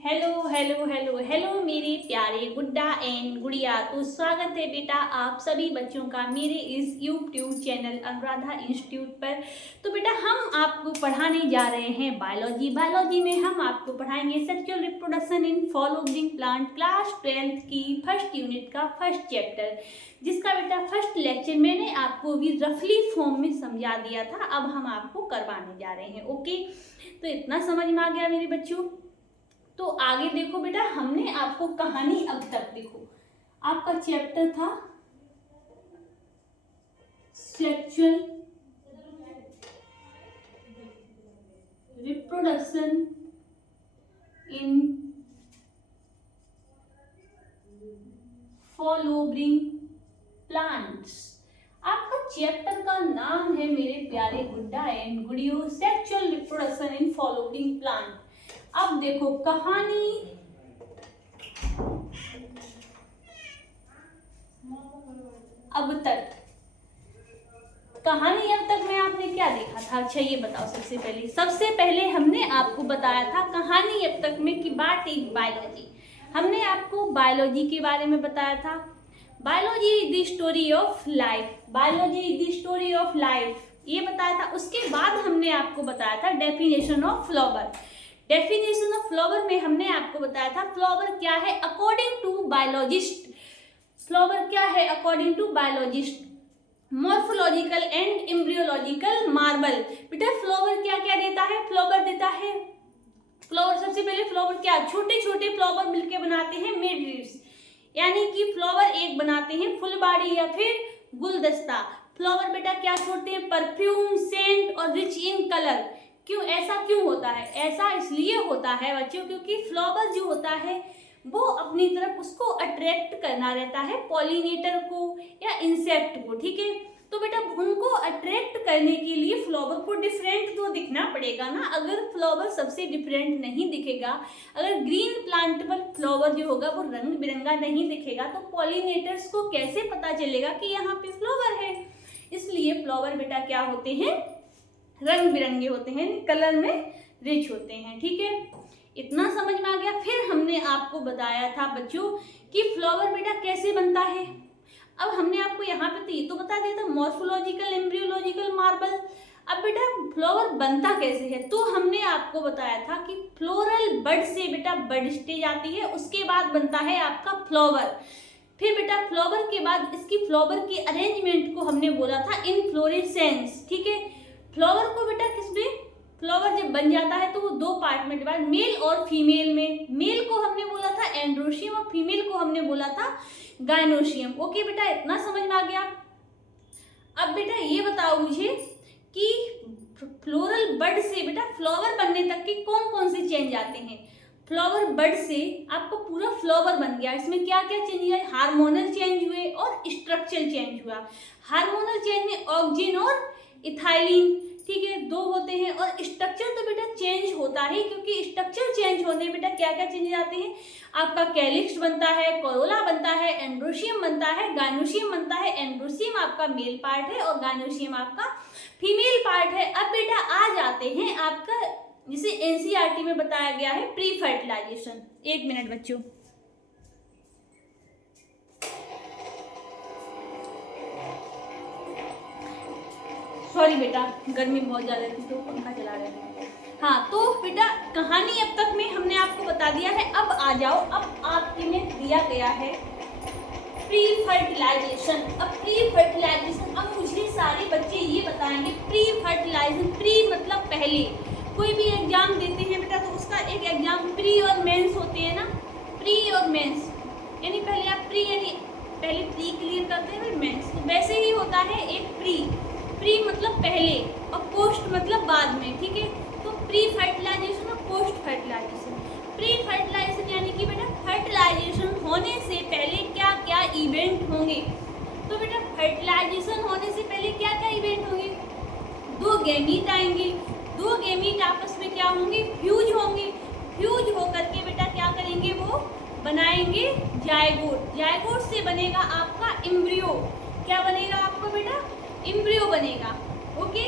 Hello hello hello hello मेरे प्यारे गुड्डा एंड गुड़िया। तो स्वागत है बेटा आप सभी बच्चों का मेरे इस यूट्यूब चैनल अनुराधा इंस्टीट्यूट पर। तो बेटा हम आपको पढ़ाने जा रहे हैं बायोलॉजी में हम आपको पढ़ाएंगे sexual reproduction in follow living plant class 12th की फर्स्ट यूनिट का फर्स्ट चैप्टर, जिसका बेटा फर्स्ट लेक्चर मैंने आपको भी रफली फॉर्म में समझा दिया था। अब हम आपको करवाने जा रहे हैं। ओके, तो इतना समझ में आ गया मेरे बच्चों। तो आगे देखो बेटा, हमने आपको कहानी अब तक देखो, आपका चैप्टर था sexual reproduction in flowering plants. आपका चैप्टर का नाम है मेरे प्यारे गुड्डा एंड गुड़ियों, sexual reproduction in flowering plant. अब देखो कहानी अब तक में आपने क्या देखा था? अच्छा ये बताओ, सबसे पहले हमने आपको बताया था कहानी अब तक में कि व्हाट इज बायोलॉजी। हमने आपको बायोलॉजी के बारे में बताया था। Biology is the story of life, biology is the story of life, ये बताया था। उसके बाद हमने आपको बताया था definition of flower. Definition of flower में हमने आपको बताया था फ्लावर क्या है अकॉर्डिंग टू बायोलॉजिस्ट। फ्लावर क्या है according to biologist? Morphological and embryological marble. बेटा फ्लावर क्या क्या देता है? फ्लावर देता है, फ्लावर सबसे पहले फ्लावर क्या, छोटे छोटे फ्लावर मिलके बनाते हैं मिड लीव्स, यानी कि फ्लावर एक बनाते हैं फुलबाड़ी या फिर गुलदस्ता। फ्लावर बेटा क्या छोड़ते हैं? परफ्यूम, सेंट और रिच इन कलर। क्यों ऐसा क्यों होता है? ऐसा इसलिए होता है बच्चों क्योंकि फ्लावर जो होता है वो अपनी तरफ उसको अट्रैक्ट करना रहता है पॉलिनेटर को या इंसेक्ट को, ठीक है। तो बेटा उनको अट्रैक्ट करने के लिए फ्लावर को डिफरेंट तो दिखना पड़ेगा ना। अगर फ्लावर सबसे डिफरेंट नहीं दिखेगा, अगर ग्रीन प्लांटेबल फ्लावर जो होगा वो रंग बिरंगा नहीं दिखेगा, तो पॉलिनेटर्स को कैसे पता चलेगा कि यहाँ पे फ्लावर है? इसलिए फ्लावर बेटा क्या होते हैं? रंग बिरंगे होते हैं, कलर में रिच होते हैं, ठीक है। इतना समझ में आ गया। फिर हमने आपको बताया था बच्चों कि फ्लावर बेटा कैसे बनता है। अब हमने आपको यहाँ पे तो बता दिया था मॉर्फोलॉजिकल, एम्ब्रियोलॉजिकल, मार्बल। अब बेटा फ्लावर बनता कैसे है? तो हमने आपको बताया था कि फ्लोरल बड से बेटा बड स्टेज आती है, उसके बाद बनता है आपका फ्लावर। फिर बेटा फ्लावर के बाद इसकी फ्लावर की अरेंजमेंट को हमने बोला था इनफ्लोरेसेंस, ठीक है। फ्लावर को बेटा किसमें, फ्लावर जब बन जाता है तो वो दो पार्ट में डिवाइड, मेल और फीमेल में। मेल को हमने बोला था एंड्रोशियम और फीमेल को हमने बोला था गायनोशियम। ओके बेटा, इतना समझ में आ गया। अब बेटा ये बताओ मुझे कि फ्लोरल बड से बेटा फ्लावर बनने तक के कौन कौन से चेंज आते हैं? फ्लावर बड से आपको पूरा फ्लावर बन गया, इसमें क्या क्या चेंज हुआ? हार्मोनल चेंज हुए और स्ट्रक्चरल चेंज हुआ। हार्मोनल चेंज में ऑक्सिन और इथाइलिन, ठीक है, दो होते हैं। और स्ट्रक्चर तो बेटा चेंज होता है, क्योंकि स्ट्रक्चर चेंज होने बेटा क्या क्या चेंज आते हैं? आपका कैलिक्स बनता है, कोरोला बनता है, एंड्रोशियम बनता है, गायनोशियम बनता है। एंड्रोशियम आपका मेल पार्ट है और गायनोशियम आपका फीमेल पार्ट है। अब बेटा आ जाते हैं आपका जिसे एनसीईआरटी में बताया गया है प्री फर्टिलाइजेशन। एक मिनट बच्चों, सॉरी बेटा गर्मी बहुत ज़्यादा थी तो पंखा चला रहे हैं। हाँ, तो बेटा कहानी अब तक में हमने आपको बता दिया है। अब आ जाओ, अब आपके में दिया गया है प्री फर्टिलाइजेशन। अब प्री फर्टिलाइजेशन, अब मुझे सारे बच्चे ये बताएंगे प्री फर्टिलाइजेशन। प्री मतलब पहले, कोई भी एग्जाम देते हैं बेटा तो उसका एक एग्जाम प्री और मेंस होते हैं ना, प्री और मेंस, यानी पहले आप प्री यानी पहले प्री क्लियर करते हैं फिर मेंस, तो वैसे ही होता है एक प्री। प्री मतलब पहले और पोस्ट मतलब बाद में, ठीक है। तो प्री फर्टिलाइजेशन और पोस्ट फर्टिलाइजेशन। प्री फर्टिलाइजेशन यानी कि बेटा फर्टिलाइजेशन होने से पहले क्या क्या इवेंट होंगे? तो बेटा फर्टिलाइजेशन होने से पहले क्या क्या इवेंट होंगे? दो गैमीट आएंगे, दो गैमीट आपस में क्या होंगे? फ्यूज होंगे। फ्यूज होकर के बेटा क्या करेंगे? वो बनाएंगे जायगोट। जायगोट से बनेगा आपका एम्ब्रियो। क्या बनेगा आपका बेटा? एम्ब्रियो बनेगा। ओके,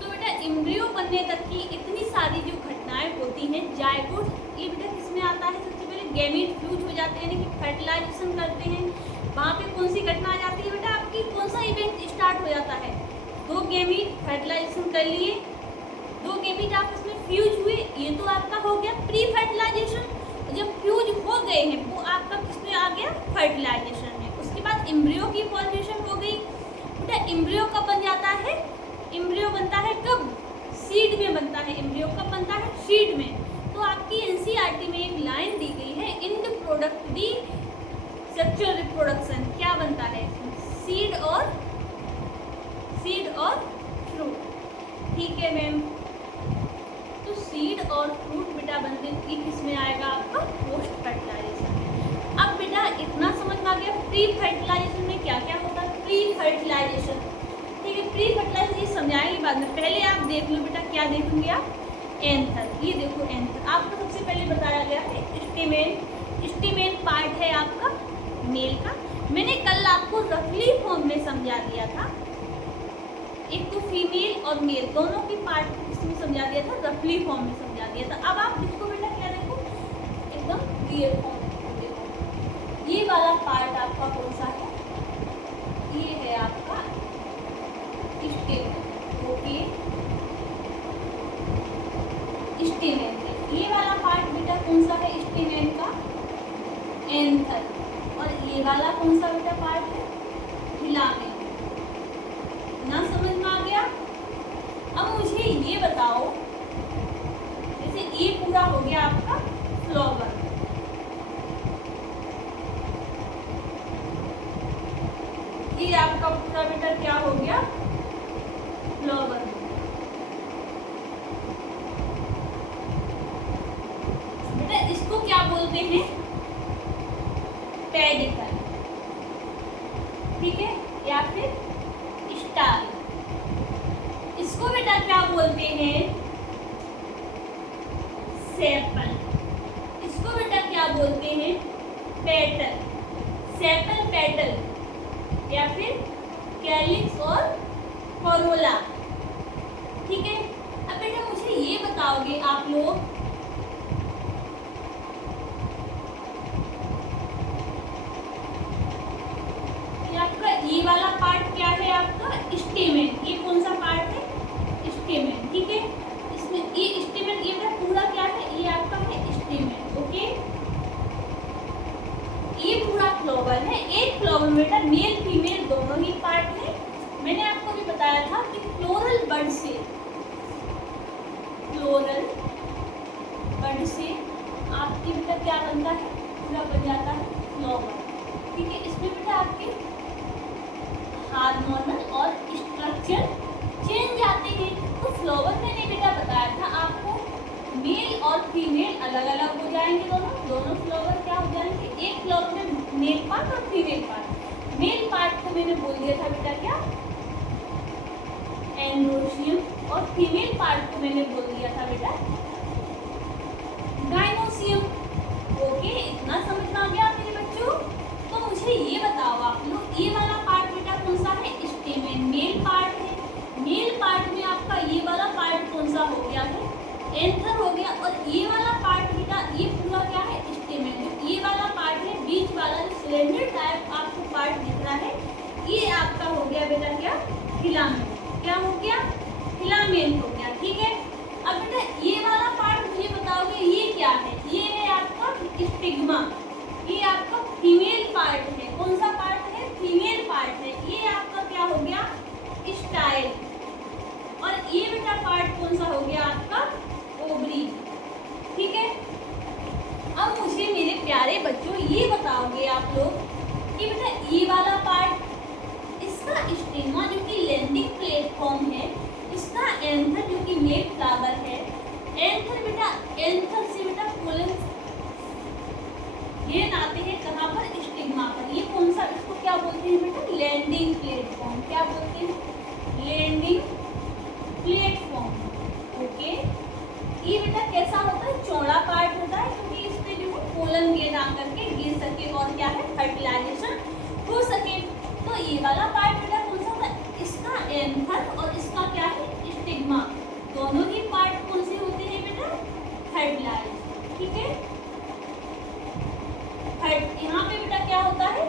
तो बेटा एम्ब्रियो बनने तक की इतनी सारी जो घटनाएं होती हैं जायगोट ये बेटा किसमें आता है? सबसे पहले गैमीट फ्यूज हो जाते हैं, यानी कि फर्टिलाइजेशन करते हैं। वहाँ पे कौन सी घटना आ जाती है बेटा? आपकी कौन सा इवेंट स्टार्ट हो जाता है? 2 गैमीट फर्टिलाइजेशन कर लिए, 2 गैमीट आपस में फ्यूज हुए, ये तो आपका हो गया प्री फर्टिलाइजेशन। जब फ्यूज हो गए हैं वो आपका किसमें आ गया? फर्टिलाइजेशन में। उसके बाद एम्ब्रियो की फॉर्मेशन हो गई। बेटा एम्ब्रियो कब बन जाता है? एम्ब्रियो बनता है कब? सीड में बनता है। एम्ब्रियो कब बनता है? सीड में। तो आपकी एनसीईआरटी में एक लाइन दी गई है, in the product the sexual reproduction क्या बनता है? सीड और फ्रूट। ठीक है मैम, तो सीड और फ्रूट बेटा बनते ही किसमें आएगा? आपका पोस्ट फर्टिलाइजेशन में। अब बेटा इतना समझ में आ गया प्री फर्टिलाइजेशन में क्या क्या होता है? प्री फर्टिलाइजेशन, ठीक है, प्री फर्टिलाइजेशन ये समझाएंगे बाद में। पहले आप देख लो बेटा, क्या देखोगे आप? एंथर। ये देखो एंथर आपको सबसे पहले बताया गया है स्टेमेन। स्टेमेन पार्ट है आपका मेल का। मैंने कल आपको रफली फॉर्म में समझा दिया था, एक तो फीमेल और मेल दोनों की पार्ट इसमें समझा दिया था, रफली फॉर्म में समझा दिया था। अब आप इसको बेटा क्या देखो, एकदम क्लियर फॉर्म में देखो। ये वाला पार्ट आपका कौन सा है? ये है आपका स्टेमेन। Okay, stamen. ये वाला पार्ट बेटा कौन सा है स्टेमेन का? एंथर। और ये वाला कौन सा बेटा पार्ट है? फिलामेन। ना समझ में आ गया? अब मुझे ये बताओ, जैसे ये पूरा हो गया आपका फ्लावर, ये आपका पूरा बेटा क्या हो गया? फ्लावर। बेटा इसको क्या बोलते हैं? पेडिकल, ठीक है, या फिर स्टार। इसको बेटा क्या बोलते हैं? सेपल। इसको बेटा क्या बोलते हैं? पेटल। सेपल, पेटल या फिर कैलिक्स और कोरोला। ठीक है, अब बेटा मुझे ये बताओगे आप लोग, आपका ये वाला पार्ट क्या है? आपका स्टेमेन। ये कौन सा पार्ट है? स्टेमेन। ठीक है, इसमें ये स्टेमेन, ये पूरा क्या है? ये आपका है स्टेमेन। ओके, ये पूरा फ्लावर है। एक फ्लावर में बेटा मेल फीमेल दोनों ही पार्ट है। मैंने आपको भी बताया था कि फ्लोरल बड से आपकी बेटा क्या बनता है? पूरा बन जाता है फ्लावर। ठीक है, इसमें बेटा आपके हार्मोनल और स्ट्रक्चर चेंज आते हैं। तो फ्लावर मैंने बेटा बताया था आपको, मेल और फीमेल अलग अलग हो जाएंगे। दोनों फ्लावर क्या हो जाएंगे? एक फ्लावर में मेल पार्ट और फीमेल पार्ट। मेल पार्ट को मैंने बोल दिया था बेटा क्या? एंड्रोशियम। और फीमेल पार्ट को मैंने बोल दिया था बेटा गाइनोसियम। ओके, इतना समझ में आ गया मेरे बच्चों? तो मुझे ये बताओ आप लोग, ये वाला पार्ट बेटा कौन सा है? स्टेमेन, मेल पार्ट है। मेल पार्ट में आपका ये वाला पार्ट कौन सा हो गया है? एंथर हो गया। और ये वाला पार्ट बेटा ये पूरा क्या है? स्टेमेन। जो ये वाला पार्ट है, बीच वाला जो सिलेंडर टाइप आपको पार्ट दिख रहा है, ये आपका हो गया बेटा क्या? फिलामेन। क्या हो गया? फिलामेन हो गया। ठीक है, अब बेटा ये वाला पार्ट मुझे बताओगे ये क्या है? ये है आपका स्टिग्मा। ये आपका फीमेल पार्ट है। कौन सा पार्ट है? फीमेल पार्ट है। ये आपका क्या हो गया? स्टाइल। और ये बेटा पार्ट कौन सा हो गया? आपका ओवरी। ठीक है, अब मुझे मेरे प्यारे बच्चों ये बताओगे आप लोग कि बेटा ये वाला पार्ट, इसका स्टिग्मा जो कि लैंडिंग प्लेटफॉर्म है, इसका एंथर जो कि मेल फ्लावर है। एंथर बेटा, एंथर से बेटा पोलन ये आते हैं कहाँ पर? स्टिग्मा पर। ये कौन सा, इसको क्या बोलते हैं बेटा? Landing platform. क्या बोलते हैं? Landing platform. ओके, ये बेटा कैसा होता है? चौड़ा पार्ट होता है, क्योंकि इस पे जो है पोलन गेट आकर के गिर सके और क्या है? फर्टिलाइजेशन हो सके। तो ये वाला पार्ट बेटा कौन सा होता है? इसका एंथर और इसका क्या है? स्टिग्मा। दोनों ही पार्ट कौन से होते हैं बेटा? फर्टिलाइज। ठीक है। यहाँ पे बेटा क्या होता है,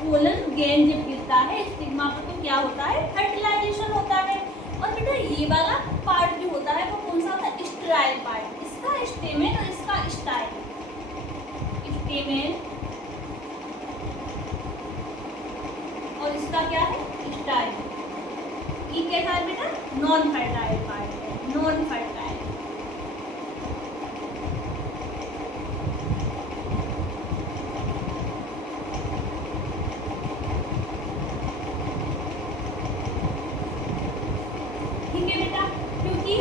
पोलन ग्रेन जब गिरता है स्टिग्मा पर तो क्या होता है, फर्टिलाइजेशन होता है। और बेटा ये वाला पार्ट जो होता है वो कौन सा होता है, स्टेराइल पार्ट। इसका स्टेमेन और इसका स्टाइल, स्टेमेन और इसका क्या है, स्टाइल। ये कैसा है बेटा, नॉन फर्टाइल पार्ट है, नॉन फर्टाइल। ठीक है बेटा, क्योंकि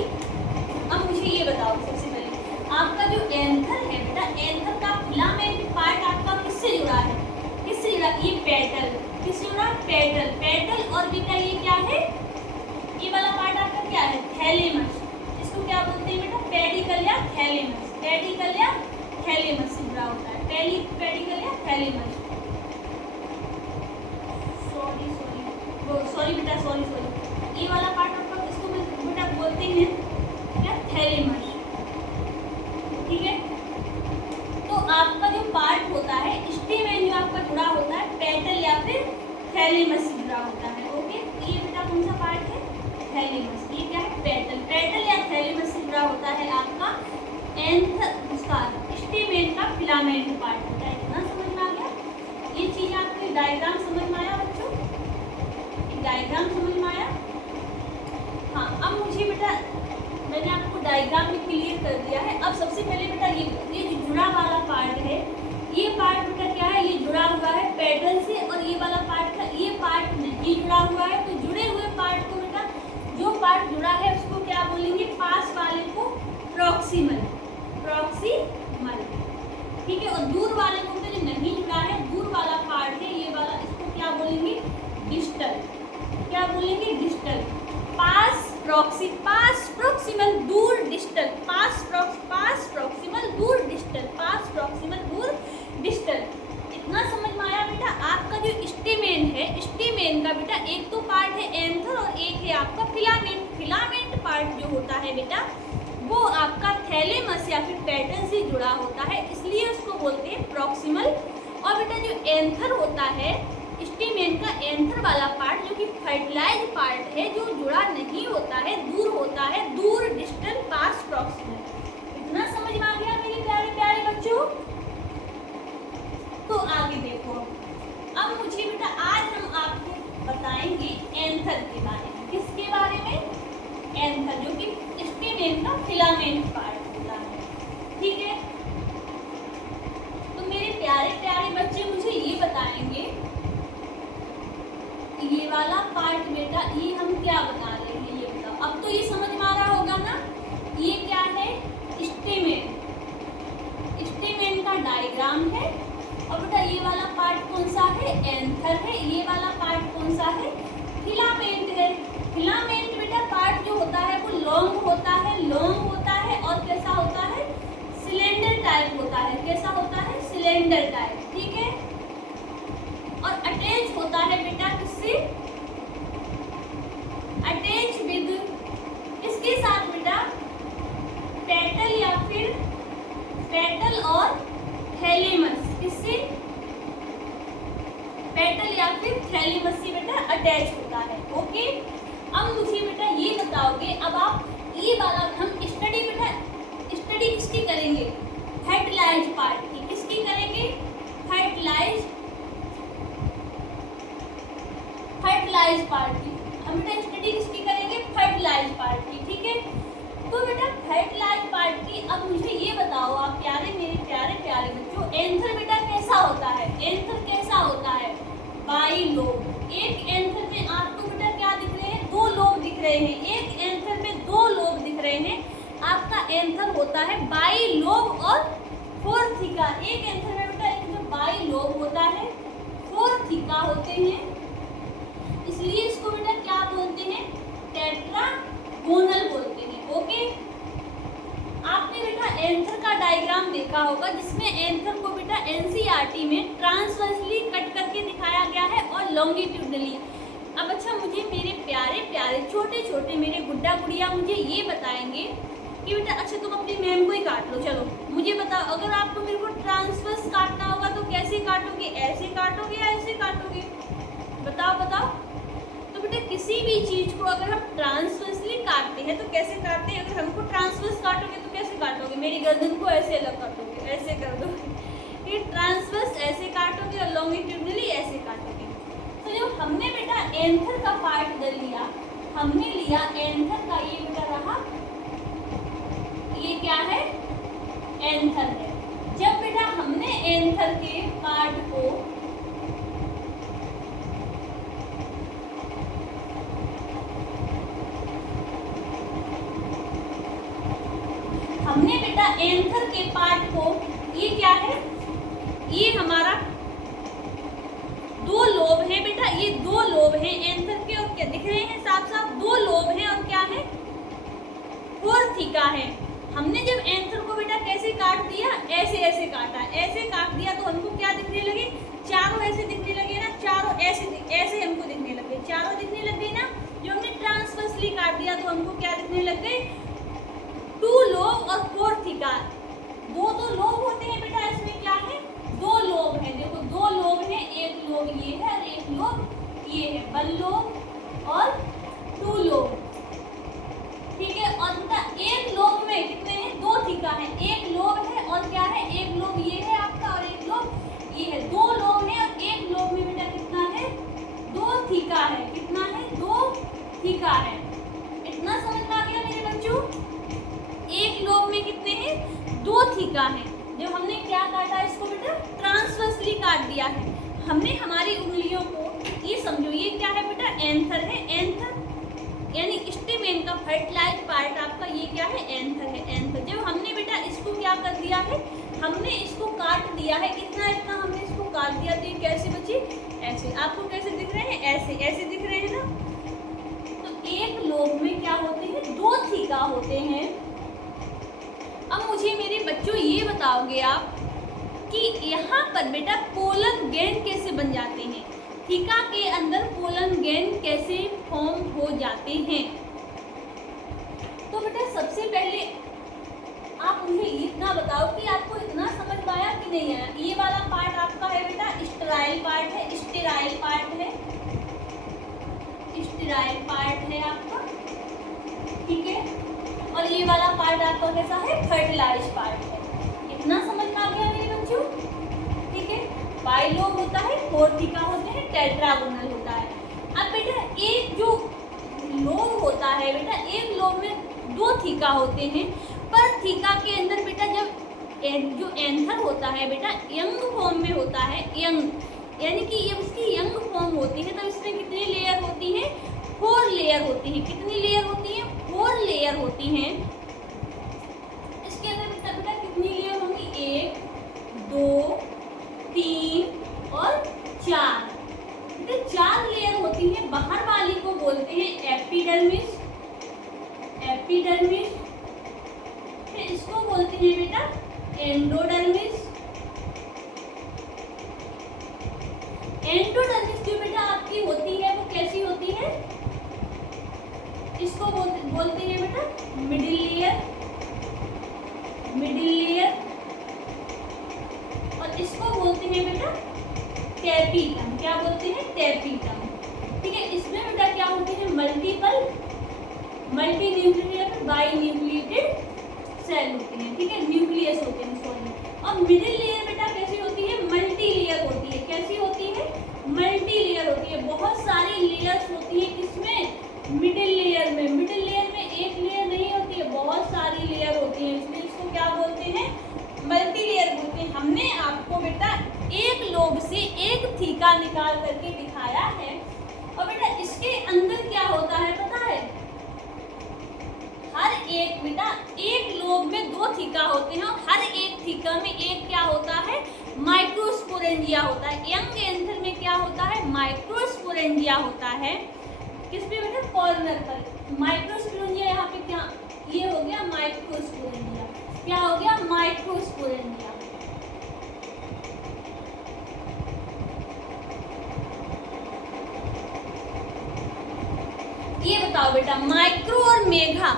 अब मुझे ये बताओ सबसे पहले आपका जो एंथर है बेटा, एंथर का फिलामेंट पार्ट आपका किससे जुड़ा है, किससे जुड़ा, ये पेटल, किससे जुड़ा, पेटल, पेटल। और बेटा ये क्या है, ये वाला पार्ट आपका क्या है, थैलेमस। इसको क्या बोलते हैं बेटा, पेडिकल या थैलेमस, पेडिकल या थैलेमस से जुड़ा होता है, पेडिकल या थैलेमस। सॉरी बेटा, सॉरी। ये वाला पार्ट आपका इसको बेटा बोलते हैं क्या, थैलेमस। ठीक है, तो आपका जो पार्ट होता है स्टेमेन जो आपका जुड़ा होता है पेटल या फिर थैलेमस से जुड़ा होता है। ओके, ये बेटा कौन सा पार्ट है, थैलेमस। ये क्या है, पेटल, पेटल या थैलेमस से जुड़ा होता है आपका एंथर, उसका स्टेमेन का फिलामेंट पार्ट होता है। इतना समझ में आ गया, ये चीज आपके डायग्राम समझ में आया बच्चों, डायग्राम समझ में आया। हाँ, अब मुझे बेटा मैंने आपको डायग्राम में क्लियर कर दिया है। अब सबसे पहले बेटा ये जो जुड़ा वाला पार्ट है, ये पार्ट बेटा क्या है, ये जुड़ा हुआ है पेडल से, और ये वाला पार्ट का ये पार्ट नहीं जुड़ा हुआ है। तो जुड़े हुए पार्ट को बेटा, जो पार्ट जुड़ा है उसको क्या बोलेंगे, पास वाले को प्रॉक्सिमल, प्रॉक्सिमल। ठीक है, और दूर वाले को जो नहीं जुड़ा है, दूर वाला पार्ट है ये वाला, इसको क्या बोलेंगे, डिस्टल। क्या बोलेंगे, डिस्टल। पास प्रॉक्सिमल, दूर, डिस्टल। पास प्रॉक्सिमल, दूर, डिस्टल। पास प्रॉक्सिमल, दूर, डिस्टल। इतना समझ में आया बेटा। आपका जो स्टेमेन है, स्टेमेन का बेटा एक तो पार्ट है एंथर और एक है आपका फिलामेंट। फिलामेंट पार्ट जो होता है बेटा वो आपका थैलेमस या फिर पेटल से जुड़ा होता है, इसलिए उसको बोलते हैं प्रॉक्सिमल। और बेटा जो एंथर होता है, स्टेमेन का एंथर वाला पार्ट जो कि फर्टिलाइज पार्ट है, जो जुड़ा नहीं होता है, दूर होता है, दूर, डिस्टल, पास, प्रॉक्सिमल। इतना समझ में आ गया मेरे प्यारे प्यारे बच्चों। तो आगे देखो, अब मुझे बेटा आज हम आपको बताएंगे एंथर के बारे में। किसके बारे में, एंथर, जो कि स्टेमेन का फिलामेंट पार्ट होता है। ठीक है, तो मेरे प्यारे प्यारे बच्चे मुझे ये बताएंगे, ये वाला पार्ट बेटा ये हम क्या बता रहे हैं, ये बताओ। अब तो ये समझ में आ रहा होगा ना, ये क्या है, स्टेमेन, स्टेमेन का डायग्राम है। और बेटा ये वाला पार्ट कौन सा है, एंथर है। ये वाला पार्ट कौन सा है, फिलामेंट है। फिलामेंट बेटा पार्ट जो होता है वो लॉन्ग होता है, लॉन्ग होता है, और कैसा होता है, सिलेंडर टाइप होता है। कैसा होता है, सिलेंडर टाइप। ठीक है, और अटैच होता है बेटा किससे, अटैच विद, इसके साथ बेटा पेटल या फिर पेटल और थैलेमस, किससे, पेटल या फिर थैलेमस से बेटा अटैच होता है। ओके, अब मुझे बेटा ये बताओगे, अब आप ये वाला हम स्टडी बेटा, स्टडी किसकी करेंगे, फर्टिलाइज पार्ट की। किसकी करेंगे, फर्टिलाइज पार्ट की। हम बेटा स्टडी किसकी करेंगे, फर्टिलाइज पार्ट की। ठीक है, तो बेटा फर्टिलाइज पार्ट की अब मुझे ये बताओ आप प्यारे, मेरे प्यारे प्यारे बच्चों, एंथर बेटा कैसा होता है, एंथर कैसा होता है, बाई लोब। एक एंथर में आपको बेटा क्या दिख रहे हैं, दो लोब दिख रहे हैं। एक एंथर में दो लोब दिख रहे हैं। आपका एंथर होता है बाई लोब और फोर्थिका। एक एंथर में बेटा एक जो बाई लोब होता है, फोर्थिका होते हैं, इसलिए इसको बेटा क्या बोलते हैं, टेट्रागोनल बोलते हैं। ओके, आपने बेटा एंथर का डायग्राम देखा होगा, जिसमें एंथर को बेटा एनसीईआरटी में ट्रांसवर्सली कट करके दिखाया गया है और लॉन्गिट्यूडनली। अब अच्छा, मुझे मेरे प्यारे प्यारे छोटे छोटे मेरे गुड्डा गुड़िया मुझे ये बताएंगे कि बेटा अच्छा तुम अपनी मैम को ही काट लो। चलो मुझे बताओ, अगर आपको मेरे को ट्रांसवर्स काटना होगा तो कैसे काटोगे? ऐसे काटोगे या ऐसे काटोगे? बताओ बताओ। तो बेटा किसी भी चीज को अगर हम ट्रांसवर्सली काटते हैं तो कैसे काटते हैं? अगर हमको ट्रांसवर्स काटोगे तो कैसे काटोगे? मेरी गर्दन को ऐसे अलग काटोगे, ऐसे कर दोगे। ये ट्रांसवर्स ऐसे काटोगे और लॉन्गिट्यूडनली ऐसे काटोगे। तो जो हमने बेटा एंथर का पार्ट इधर लिया, हमने लिया एंथर का, ये बेटा रहा, ये क्या है? एंथर है। जब बेटा हमने एंथर के पार्ट को एंथर के पार्ट को, ये क्या है? ये हमारा दो लोब है बेटा, ये दो लोब हैं एंथर के, और क्या दिख रहे हैं साफ साफ? दो लोब हैं और क्या है? फोर्थिका है। हमने जब एंथर को बेटा कैसे काट दिया? ऐसे ऐसे काटा, ऐसे काट दिया तो हमको क्या दिखने लगे? चारों ऐसे दिखने लगे ना, चारों ऐसे हमको दिखने लगे, चारों दिखने लग गए ना। जो हमने ट्रांसवर्सली काट दिया तो हमको क्या दिखने लग गए? टू लोब और फोर्थिका। दो लोब होते हैं बेटा, इसमें क्या है? दो लोब है। देखो दो लोब है, एक लोब ये है और एक लोब ये है। वन लोब और टू लोब, ठीक है। और बेटा एक लोब में कितने हैं? दो थीका है। एक लोब है और क्या है? एक लोब ये है आपका और एक लोब ये है। दो लोब है और एक लोब में बेटा कितना है? दो थीका है। कितना है? दो थीका है। इतना समझ में आ गया मेरे बच्चों? एक लोब में कितने हैं? दो थीका है। जब हमने क्या काटा इसको बेटा? ट्रांसवर्सली काट दिया है हमने हमारी उंगलियों को। ये समझो ये क्या है बेटा? एंथर है। एंथर यानी स्टेमेन का फर्टिलाइज पार्ट आपका, ये क्या है? एंथर है। एंथर जब हमने बेटा इसको क्या कर दिया है? हमने इसको काट दिया है। इतना इतना हमने इसको काट दिया तो ये कैसे बची? ऐसे। आपको कैसे दिख रहे हैं? ऐसे ऐसे दिख रहे हैं ना। तो एक लोब में क्या होते हैं? दो थीका होते हैं। अब मुझे मेरे बच्चों ये बताओगे आप कि यहाँ पर बेटा पोलन ग्लैंड कैसे बन जाते हैं? थीका के अंदर पोलन ग्लैंड कैसे फॉर्म हो जाते हैं? तो बेटा सबसे पहले आप मुझे इतना बताओ कि आपको इतना समझ में आया कि नहीं आया? ये वाला पार्ट आपका है बेटा स्टेराइल पार्ट है, स्टेराइल पार्ट है, स्टेराइल पार्ट है आपका, ठीक है। और ये वाला पार्ट आपका कैसा है? फर्टिलाइज पार्ट है। इतना समझ में आ गया मेरे बच्चों? ठीक है। बाइलोब होता है, फोर्थिका होते हैं, टेट्रागोनल होता है। अब बेटा एक जो लोब होता है बेटा, एक लोब में दो थीका होते हैं, पर थीका के अंदर बेटा जब जो एंथर होता है बेटा यंग फॉर्म में होता है। यंग यानी कि ये उसकी यंग फॉर्म होती है तो इसमें कितनी लेयर होती है? 4 लेयर होती है। कितनी लेयर होती है? 4 लेयर होती हैं। इसके अंदर बेटा कितनी लेयर होंगी? 1 2 3 और 4। बेटा 4 लेयर होती है। बाहर वाली को बोलते हैं एपिडर्मिस, एपिडर्मिस। फिर इसको बोलते हैं बेटा एंडोडर्मिस। एंडोडर्मिस जो बेटा आपकी होती है वो कैसी होती है? इसको बोलते हैं बेटा मिडिल लेयर, मिडिल लेयर। और इसको बोलते हैं बेटा टैपिटम। क्या बोलते हैं? टैपिटम, ठीक है। इसमें बेटा क्या होती है? Multiple, multi nuclear, bi nucleated cell होती है, ठीक है। न्यूक्लियस होते हैं, सॉरी। और मिडिल लेयर बेटा कैसी होती है? मल्टी लेयर होती है। कैसी होती है? मल्टी लेयर होती है। बहुत सारी लेयर्स होती है किसमें? मिडिल लेयर में। मिडिल लेयर में एक लेयर नहीं होती है, बहुत सारी लेयर होती है, इसलिए इसको क्या बोलते हैं? मल्टी लेयर बोलते हैं। हमने आपको बेटा एक लोब से एक थीका निकाल करके दिखाया है। और बेटा इसके अंदर क्या होता है पता है? हर एक बेटा एक लोब में 2 थीका होते हैं और हर एक थीका में एक क्या होता है? माइक्रोस्पोरेंजिया होता है। यंग एंथर में क्या होता है? माइक्रोस्पोरेंजिया होता है। किस पे बेटा? कॉर्नर पर। माइक्रोस्पोरेंजिया यहाँ पे क्या? ये हो गया माइक्रोस्पोरेंजिया। क्या हो गया? माइक्रोस्पोरेंजिया। ये बताओ बेटा माइक्रो और मेगा।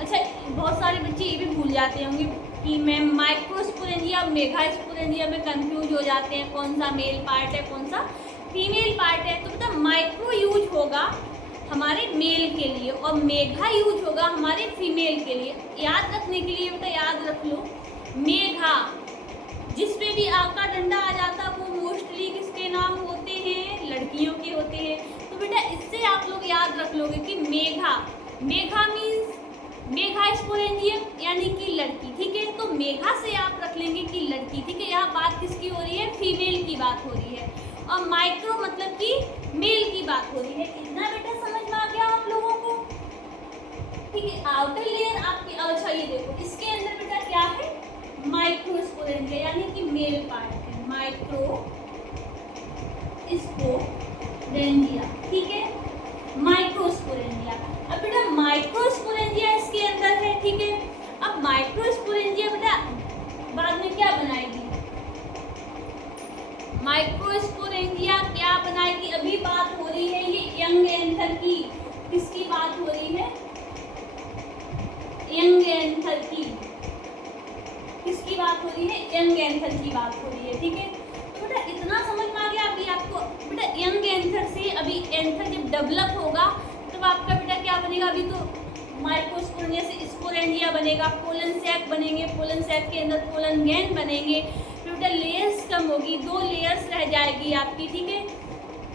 अच्छा बहुत सारे बच्चे ये भी जाते होंगे कि मैम माइक्रोस्पोरेंजिया और मेगास्पोरेंजिया में कंफ्यूज हो जाते हैं, कौन सा मेल पार्ट है कौन सा फीमेल पार्ट है। तो बेटा माइक्रो यूज होगा हमारे मेल के लिए और मेघा यूज होगा हमारे फीमेल के लिए। याद रखने के लिए बेटा याद रख लो, मेघा जिस पे भी आ का डंडा आ जाता वो मोस्टली किसके नाम होते हैं, लड़कियों के होते हैं। तो बेटा इससे आप लोग याद रख लोगे कि मेघा, मेघा मीन्स मेगास्पोरेंजियम यानी कि लड़की, ठीक है। तो मेघा से आप रख लेंगे कि लड़की, ठीक है। यहाँ बात किसकी हो रही है, फीमेल की बात हो रही है, और माइक्रो मतलब कि मेल की बात हो रही है। इतना बेटा समझ में आ गया आप लोगों को, ठीक है। आउटर लेयर आपकी, अच्छा ये देखो इसके अंदर बेटा क्या है, माइक्रोस्पोरेंजिया यानी कि मेल पार्ट है, माइक्रो स्पोरेंजिया, ठीक है, माइक्रोस्पोरेंजिया। अब बेटा माइक्रोस्पोरेंजिया इसके अंदर है, ठीक है। अब माइक्रोस्पोरेंजिया बेटा बाद में क्या बनाएगी, माइक्रोस्पोरेंजिया क्या बनाएगी, अभी बात हो रही है ये यंग एंथर की, किसकी बात हो रही है, यंग एंथर की, किसकी बात हो रही है, यंग एंथर की बात हो रही है, ठीक है। तो बेटा इतना समझ में आ गया अभी आपको। बेटा यंग एंथर से अभी एंथर जब डेवलप होगा तब आपका बेटा क्या बनेगा, अभी तो माइक्रोस्पोरेंजिया से स्पोरेंजिया बनेगा, पोलन सैक बनेंगे, पोलन सैक के अंदर पोलन गैन बनेंगे, फिर बेटा लेयर्स कम होगी, 2 लेयर्स रह जाएगी आपकी, ठीक है।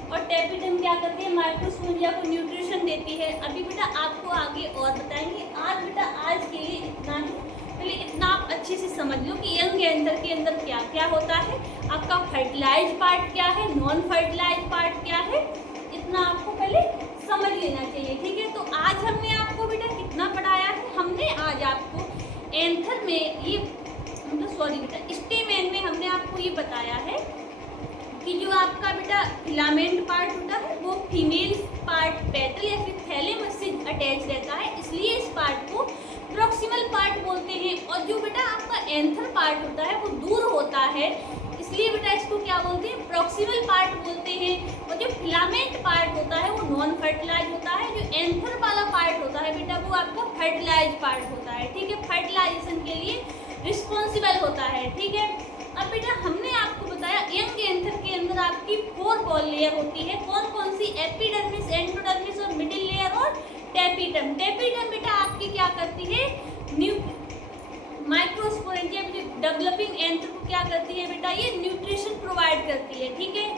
और टेपिडम क्या करती है, माइक्रोस्पोरेंजिया को न्यूट्रिशन देती है। अभी बेटा आपको आगे और बताएंगे, आज बेटा आज के लिए इतना ही। पहले इतना आप अच्छे से समझ लो कि यंग एंथर के अंदर क्या क्या होता है, आपका फर्टिलाइज पार्ट क्या है, नॉन फर्टिलाइज पार्ट क्या है, इतना आपको पहले समझ लेना चाहिए, ठीक है। तो आज हमने आपको बेटा कितना पढ़ाया है, हमने आज आपको एंथर में ये मतलब सॉरी बेटा स्टेमेन में हमने आपको ये बताया है कि जो आपका बेटा फिलामेंट पार्ट होता है वो फीमेल पार्ट पेटल या फिर थैलेमस से अटैच रहता है, इसलिए इस पार्ट को प्रॉक्सिमल पार्ट बोलते हैं। और जो बेटा आपका एंथर पार्ट होता है वो दूर होता है, इसलिए बेटा इसको क्या बोलते हैं, प्रॉक्सिमल पार्ट बोलते हैं। और जो फिलामेंट पार्ट होता है वो नॉन फर्टिलाइज होता है, जो एंथर वाला पार्ट होता है बेटा वो आपका फर्टिलाइज पार्ट होता है, ठीक है, फर्टिलाइजेशन के लिए रिस्पॉन्सिबल होता है, ठीक है। अब बेटा हमने आपको बताया यंग एंथर के अंदर आपकी 4 बॉल लेयर होती है, कौन कौन सी, एपिडर्मिस, एंडोडर्मिस और मिडिल लेयर और टेपिडम। टेपिडम बेटा आपकी क्या करती है, माइक्रोस्पोरेंजिया डेवलपिंग एंथर को क्या करती है बेटा, ये न्यूट्रिशन प्रोवाइड करती है, ठीक है।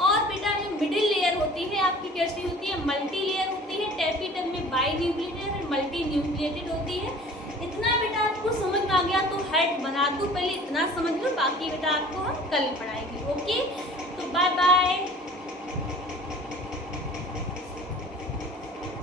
और बेटा जो मिडिल लेयर होती है आपकी कैसी होती है, मल्टी लेयर होती है, टेपिडम में बाई न्यूक्लिएटेड और मल्टी न्यूक्लिएटेड होती है। इतना बेटा आपको समझ में आ गया तो हेड बना दूं, पहले इतना समझ लो, बाकी बेटा आपको हम कल पढ़ाएंगे, ओके।